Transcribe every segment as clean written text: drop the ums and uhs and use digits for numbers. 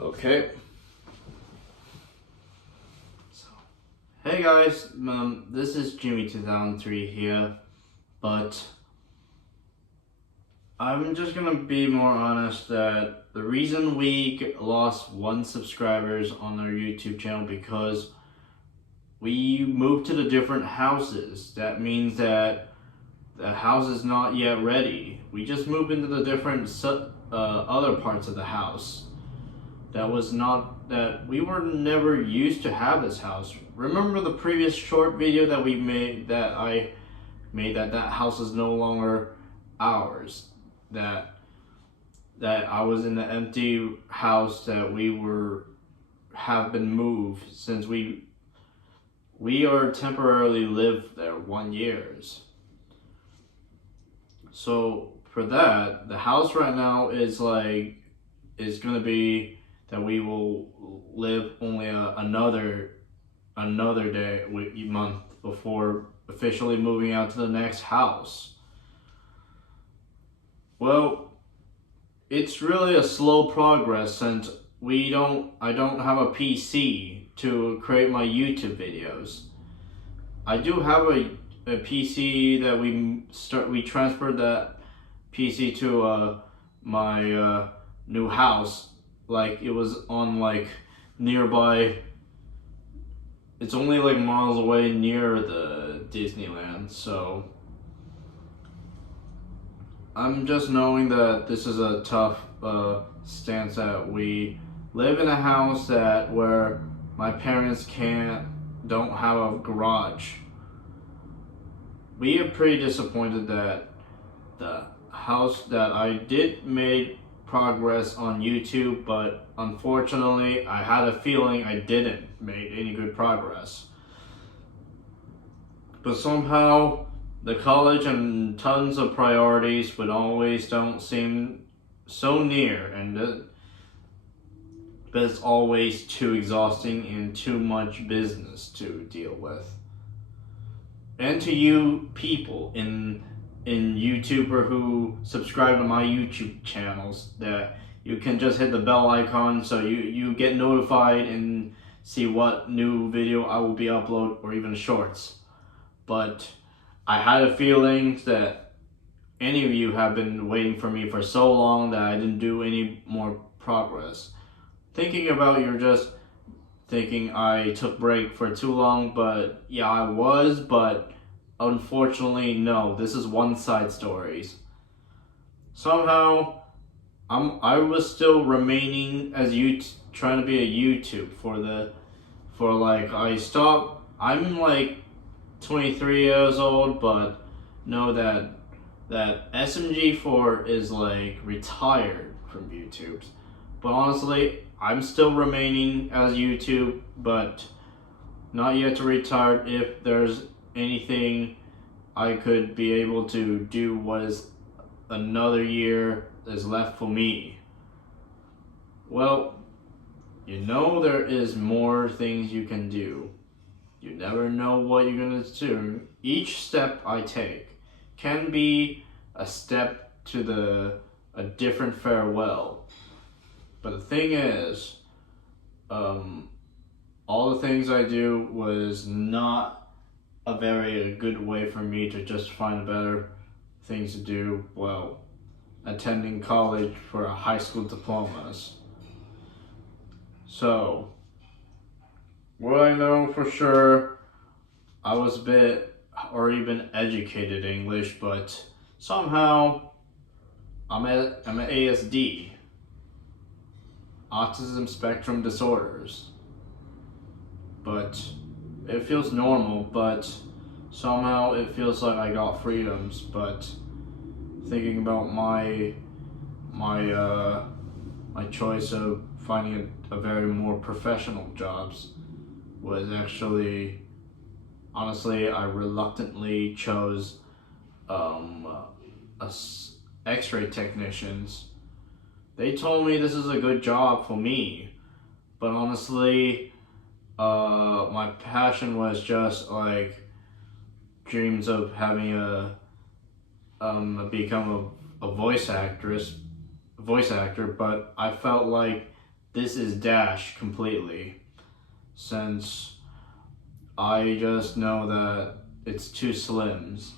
Okay. So, hey guys, this is Jimmy2003 here, but I'm just gonna be more honest that the reason we lost 1 subscribers on our YouTube channel because we moved to the different houses. That means that the house is not yet ready. We just moved into the different other parts of the house. That we were never used to have this house. Remember the previous short video that we made that I made that house is no longer ours. That I was in the empty house that have been moved since we are temporarily lived there 1 year. So for that, the house right now is gonna be that we will live only another day, month before officially moving out to the next house. Well, it's really a slow progress since I don't have a PC to create my YouTube videos. I do have a PC that we transferred that PC to my new house. Like it was on nearby. It's only miles away near the Disneyland, so I'm just knowing that this is a tough stance that we live in a house where my parents don't have a garage. We are pretty disappointed that the house that I did made progress on YouTube, but unfortunately I had a feeling I didn't make any good progress. But somehow the college and tons of priorities would always don't seem so near, but it's always too exhausting and too much business to deal with. And to you people in YouTuber who subscribe to my YouTube channels, that you can just hit the bell icon so you get notified and see what new video I will be upload, or even shorts. But I had a feeling that any of you have been waiting for me for so long that I didn't do any more progress. You're just thinking I took break for too long, but yeah, I was, but unfortunately, no, this is one-side stories. Somehow, I was still remaining as trying to be a YouTube I'm 23 years old, but know that SMG4 is retired from YouTube. But honestly, I'm still remaining as YouTube, but not yet to retire. If there's anything I could be able to do, what is another year is left for me. Well, there is more things you can do. You never know what you're gonna do. Each step I take can be a step to a different farewell. But the thing is, all the things I do was not a very good way for me to just find better things to do while attending college for a high school diplomas. So, what I know for sure, I was a bit or even educated English, but somehow I'm an ASD, autism spectrum disorders. But it feels normal, but somehow it feels like I got freedoms. But thinking about my choice of finding a very more professional jobs was actually, honestly, I reluctantly chose X-ray technicians. They told me this is a good job for me, but honestly, my passion was just dreams of having become a voice actor, but I felt like this is Dash completely, since I just know that it's too slims.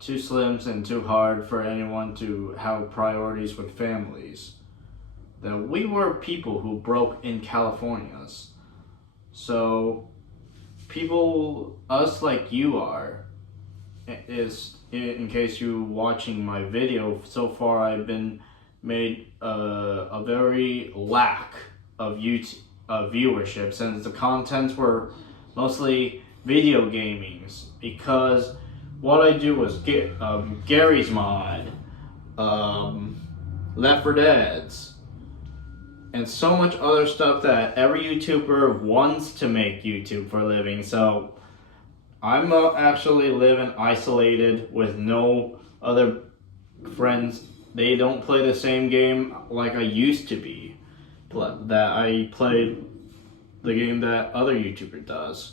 Too slims and too hard for anyone to have priorities with families. That we were people who broke in Californias. So, people, us like you are, is, in case you watching my video, so far I've been made a very lack of YouTube viewership, since the contents were mostly video gamings, because what I do was Gary's Mod, Left 4 Dead's, and so much other stuff that every YouTuber wants to make YouTube for a living. So I'm actually living isolated with no other friends. They don't play the same game like I used to be. That I played the game that other YouTuber does.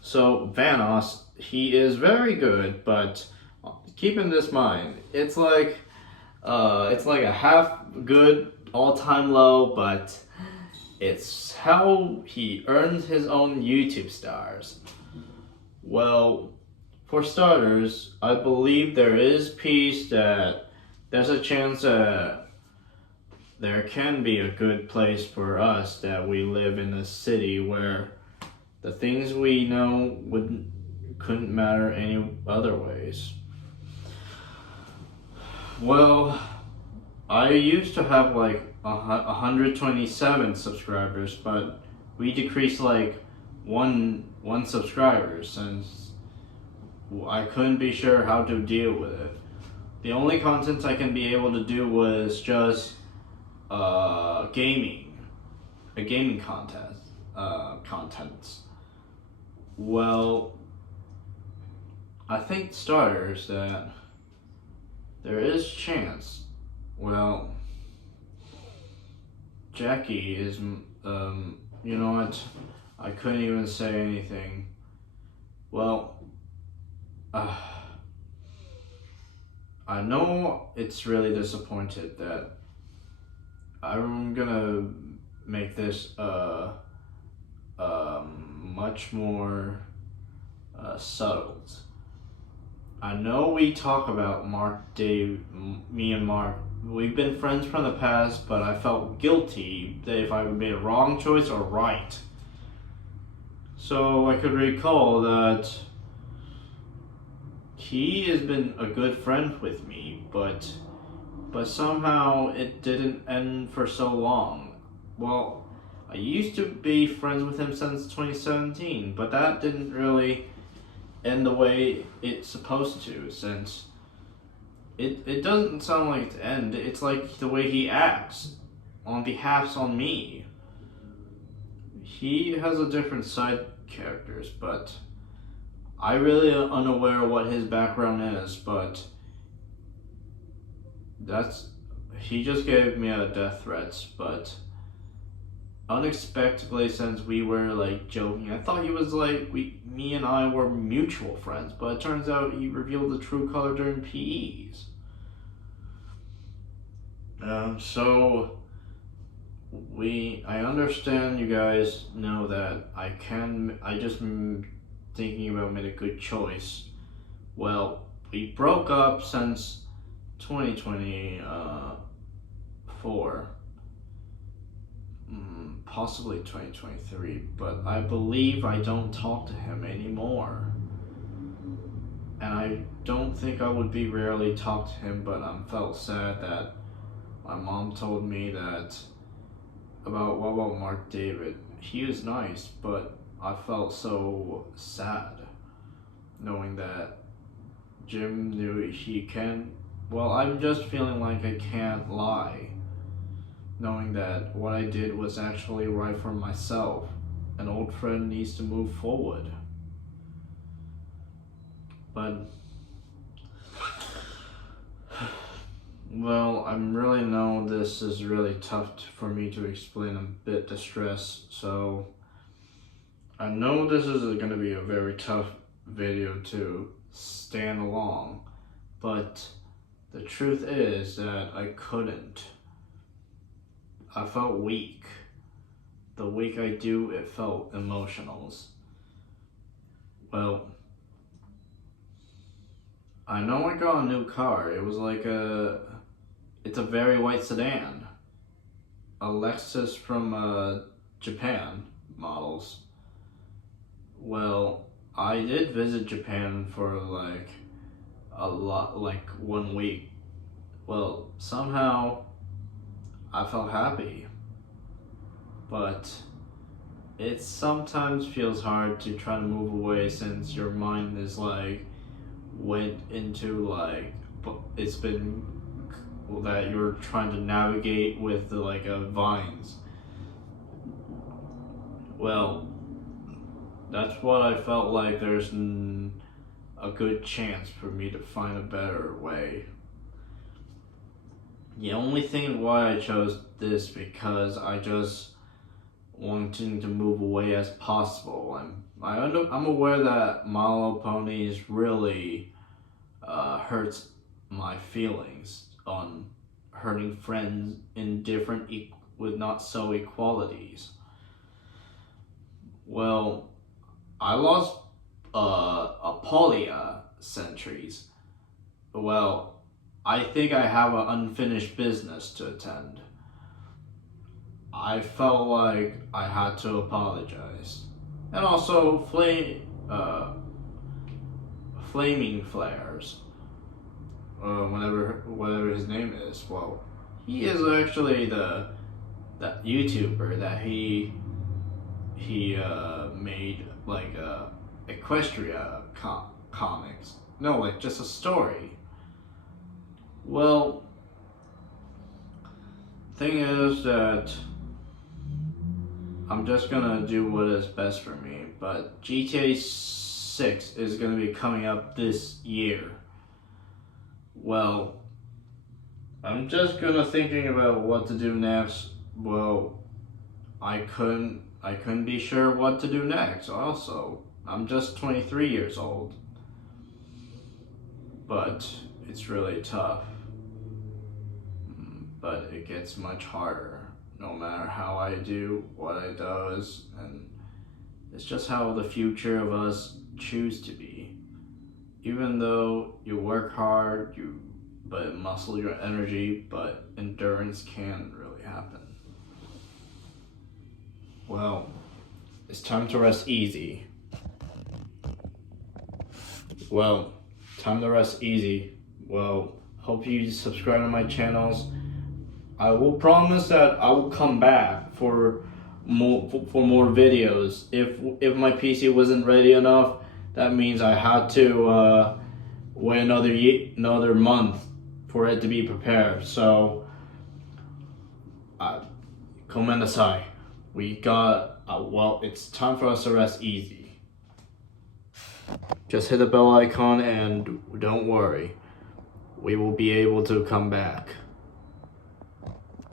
So Vanoss, he is very good, but keep in this mind, it's like a half good all-time low, but it's how he earns his own YouTube stars. Well, for starters, I believe there is peace, that there's a chance that there can be a good place for us, that we live in a city where the things we know couldn't matter any other ways. Well, I used to have like 127 subscribers, but we decreased like one subscriber, since I couldn't be sure how to deal with it. The only content I can be able to do was just a gaming contest contents. Well, I think starters that there is chance. Well, Jackie is, you know what? I couldn't even say anything. Well, I know it's really disappointed that I'm gonna make this much more settled. I know we talk about Mark, Dave, me and Mark. We've been friends from the past, but I felt guilty that if I made a wrong choice or right. So I could recall that he has been a good friend with me, but somehow it didn't end for so long. Well, I used to be friends with him since 2017, but that didn't really end the way it's supposed to, since it doesn't sound like it's end. It's like the way he acts on behalf on me. He has a different side characters, but I really am unaware what his background is, but he just gave me a death threats, but unexpectedly, since we were like joking, I thought he was like me and I were mutual friends, but it turns out he revealed the true color during PEs. So I understand you guys know that I just thinking about made a good choice. Well, we broke up since 2024. Possibly 2023, but I believe I don't talk to him anymore. And I don't think I would be rarely talk to him, but I felt sad that my mom told me that what about Mark David? He was nice, but I felt so sad knowing that Jim knew he can. Well, I'm just feeling like I can't lie, knowing that what I did was actually right for myself. An old friend needs to move forward. But, well, I really know this is really tough for me to explain. I'm a bit distressed, so I know this is going to be a very tough video to stand along, but the truth is that I couldn't. I felt weak. The week I do, it felt emotionals. Well, I know I got a new car. It was like it's a very white sedan. A Lexus from Japan models. Well, I did visit Japan for like a lot, like 1 week. Well, somehow I felt happy. But it sometimes feels hard to try to move away since your mind is like went into like it's been that you're trying to navigate with the like vines. Well, that's what I felt like. There's a good chance for me to find a better way. The only thing why I chose this because I just wanting to move away as possible. I'm aware that My Little Ponies really hurts my feelings on hurting friends in different with not so equalities. Well, I lost Apolia centuries. Well, I think I have an unfinished business to attend. I felt like I had to apologize. And also, Flaming Flares, whatever his name is. Well, he is actually that YouTuber that he made like Equestria comics. No, like just a story. Well, thing is that I'm just gonna do what is best for me, but GTA 6 is gonna be coming up this year. Well, I'm just gonna thinking about what to do next. Well, I couldn't be sure what to do next. Also, I'm just 23 years old, but it's really tough. But it gets much harder no matter how I do what I does, and it's just how the future of us choose to be. Even though you work hard, but muscle your energy, but endurance can really happen. Well, it's time to rest easy. Well, time to rest easy. Well, hope you subscribe to my channels. I will promise that I will come back for more videos. If my PC wasn't ready enough, that means I had to wait another month for it to be prepared. So, komendasai. We got well. It's time for us to rest easy. Just hit the bell icon and don't worry, we will be able to come back.